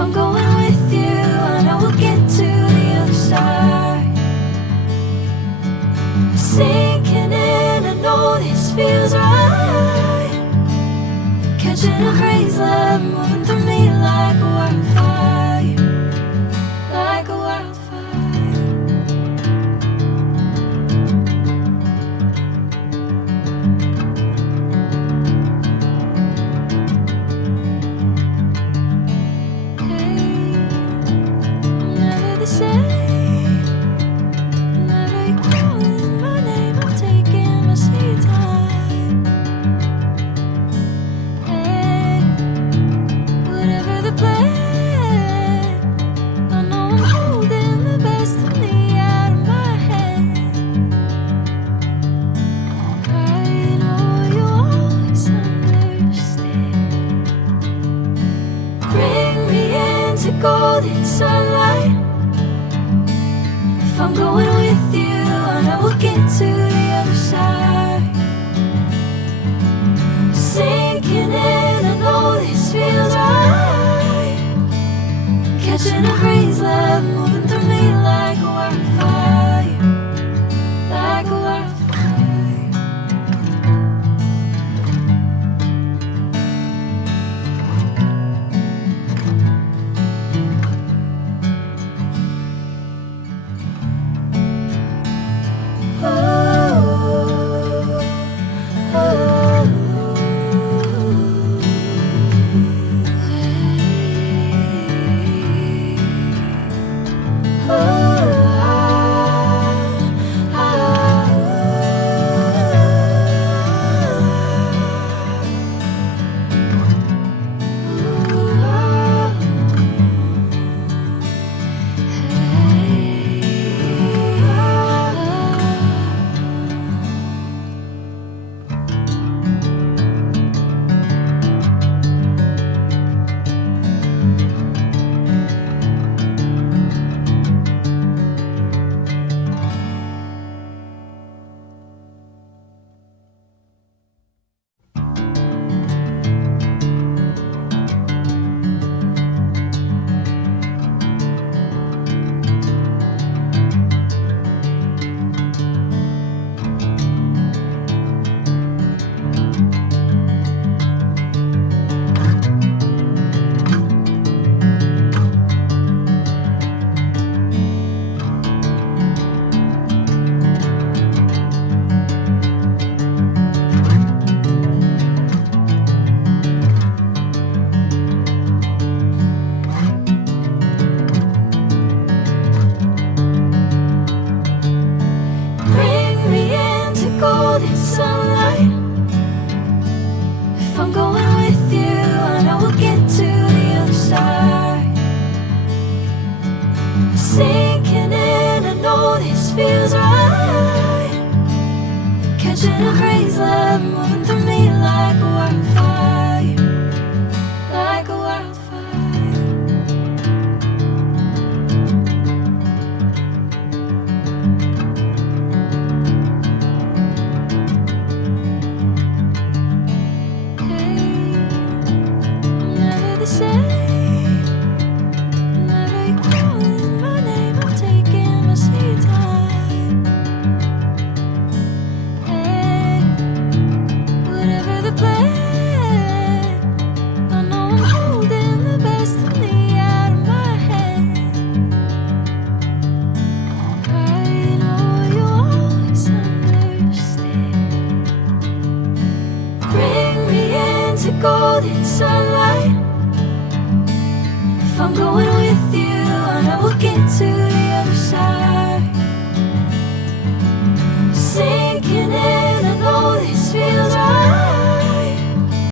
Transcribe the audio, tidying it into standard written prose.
I'm going with you, I know we'll get to the other side. Sinking in, I know this feels right. Catching a crazy love, moving through me like a wildfire, like a wildfire. Golden sunlight. If I'm going with you, I know we'll get to the other side. Sinking in, I know this feels right. Catching a crazy love, moving through me like a wildfire, like a wildfire. Golden sunlight. If I'm going